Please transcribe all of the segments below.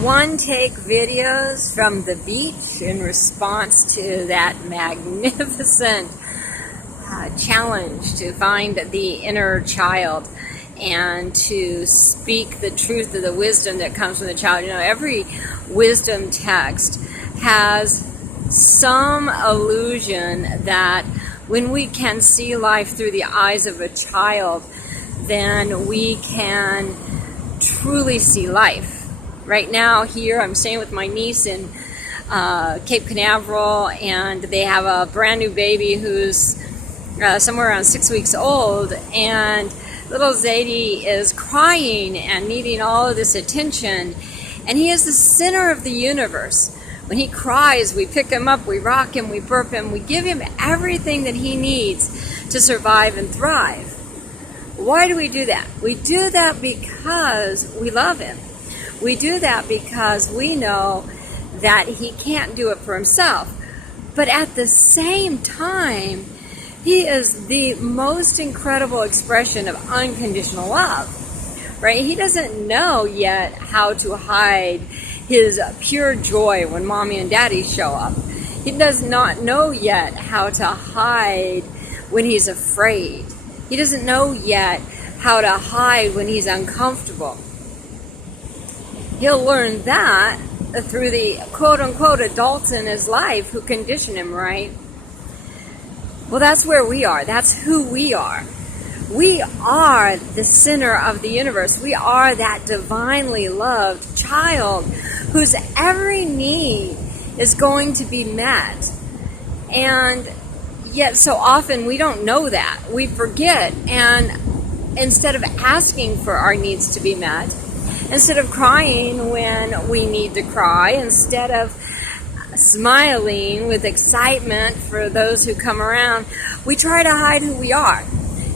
one-take videos from the beach in response to that magnificent challenge to find the inner child and to speak the truth of the wisdom that comes from the child. You know, every wisdom text has some illusion that when we can see life through the eyes of a child, then we can truly see life. Right now here I'm staying with my niece in Cape Canaveral, and they have a brand new baby who's somewhere around 6 weeks old, and little Zadie is crying and needing all of this attention, and he is the center of the universe. When he cries, we pick him up, we rock him, we burp him, we give him everything that he needs to survive and thrive. Why do we do that? We do that because we love him. We do that because we know that he can't do it for himself. But at the same time, he is the most incredible expression of unconditional love, right? He doesn't know yet how to hide his pure joy when mommy and daddy show up. He does not know yet how to hide when he's afraid. He doesn't know yet how to hide when he's uncomfortable. He'll learn that through the quote-unquote adults in his life who condition him, right? Well, that's where we are. That's who we are. We are the center of the universe. We are that divinely loved child whose every need is going to be met. And yet so often we don't know that. We forget, and instead of asking for our needs to be met, instead of crying when we need to cry, instead of smiling with excitement for those who come around, we try to hide who we are.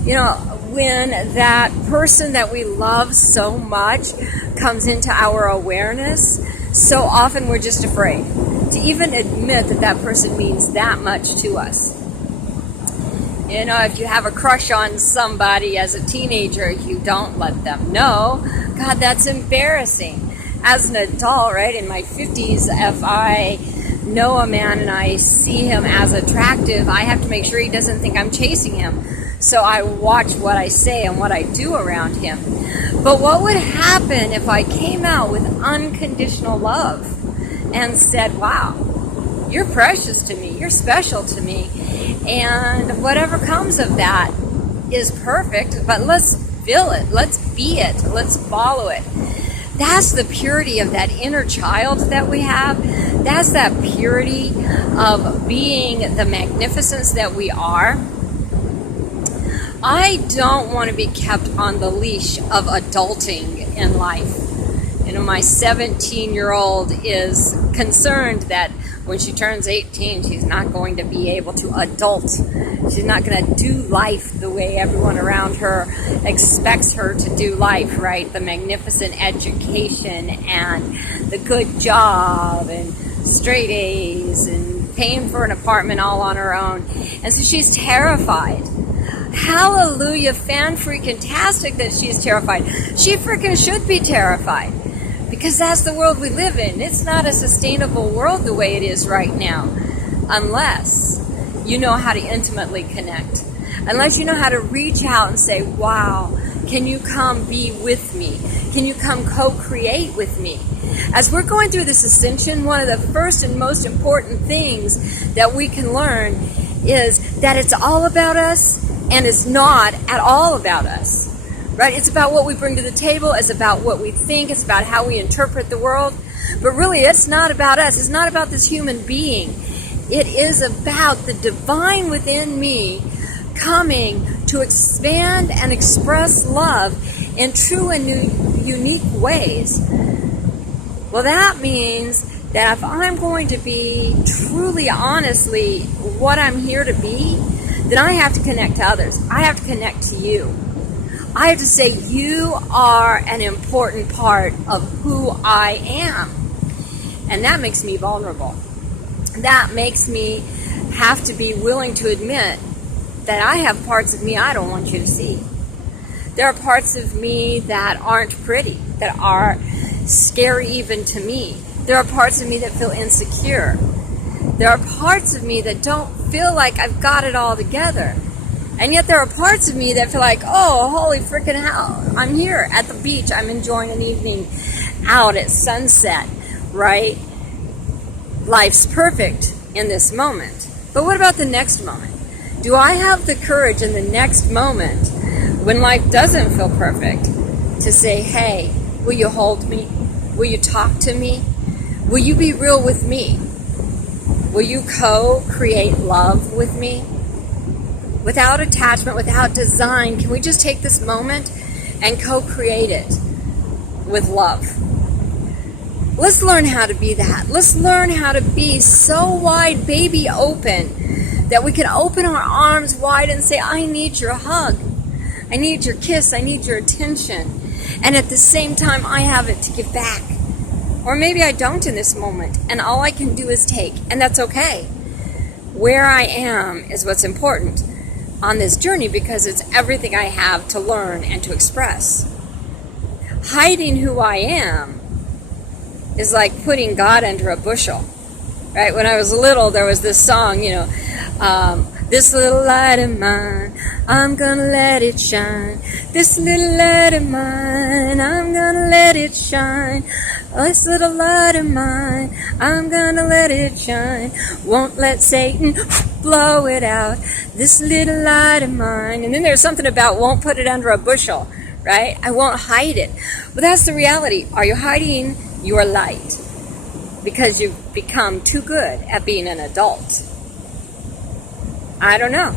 You know, when that person that we love so much comes into our awareness, so often we're just afraid to even admit that that person means that much to us. You know, if you have a crush on somebody as a teenager, you don't let them know. God, that's embarrassing. As an adult, right, in my 50s, if I know a man and I see him as attractive, I have to make sure he doesn't think I'm chasing him. So I watch what I say and what I do around him. But what would happen if I came out with unconditional love and said, wow, you're precious to me, you're special to me, and whatever comes of that is perfect, but let's feel it, let's be it, let's follow it. That's the purity of that inner child that we have. That's that purity of being the magnificence that we are. I don't want to be kept on the leash of adulting in life. You know, my 17-year-old is concerned that when she turns 18, she's not going to be able to adult. She's not going to do life the way everyone around her expects her to do life, right? The magnificent education and the good job and straight A's and paying for an apartment all on her own. And so she's terrified. Hallelujah, fan-freaking-tastic that she's terrified. She freaking should be terrified, because that's the world we live in. It's not a sustainable world the way it is right now, unless you know how to intimately connect. Unless you know how to reach out and say, wow, can you come be with me? Can you come co-create with me? As we're going through this ascension, one of the first and most important things that we can learn is that it's all about us, and it's not at all about us. Right? It's about what we bring to the table. It's about what we think. It's about how we interpret the world. But really, it's not about us. It's not about this human being. It is about the divine within me coming to expand and express love in true and new, unique ways. Well, that means that if I'm going to be truly, honestly, what I'm here to be, then I have to connect to others. I have to connect to you. I have to say, you are an important part of who I am. And that makes me vulnerable. That makes me have to be willing to admit that I have parts of me I don't want you to see. There are parts of me that aren't pretty, that are scary even to me. There are parts of me that feel insecure. There are parts of me that don't feel like I've got it all together. And yet there are parts of me that feel like, oh, holy freaking hell, I'm here at the beach. I'm enjoying an evening out at sunset, right? Life's perfect in this moment. But what about the next moment? Do I have the courage in the next moment, when life doesn't feel perfect, to say, hey, will you hold me? Will you talk to me? Will you be real with me? Will you co-create love with me? Without attachment, without design, can we just take this moment and co-create it with love? Let's learn how to be that. Let's learn how to be so wide, baby open, that we can open our arms wide and say, I need your hug. I need your kiss. I need your attention. And at the same time, I have it to give back. Or maybe I don't in this moment, and all I can do is take, and that's okay. Where I am is what's important on this journey, because it's everything I have to learn and to express. Hiding who I am is like putting God under a bushel, right? When I was little, there was this song, this little light of mine, I'm gonna let it shine. This little light of mine, I'm gonna let it shine. This little light of mine, I'm gonna let it shine. Won't let Satan blow it out. This little light of mine. And then there's something about won't put it under a bushel, right? I won't hide it. But that's the reality. Are you hiding your light because you've become too good at being an adult? I don't know.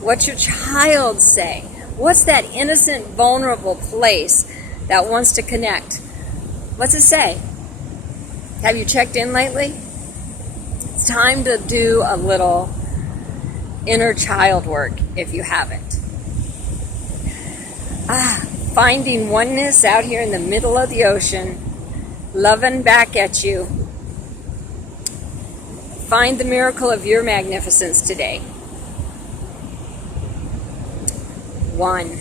What's your child say? What's that innocent, vulnerable place that wants to connect? What's it say? Have you checked in lately? It's time to do a little inner child work if you haven't. Finding oneness out here in the middle of the ocean, loving back at you. Find the miracle of your magnificence today. 1.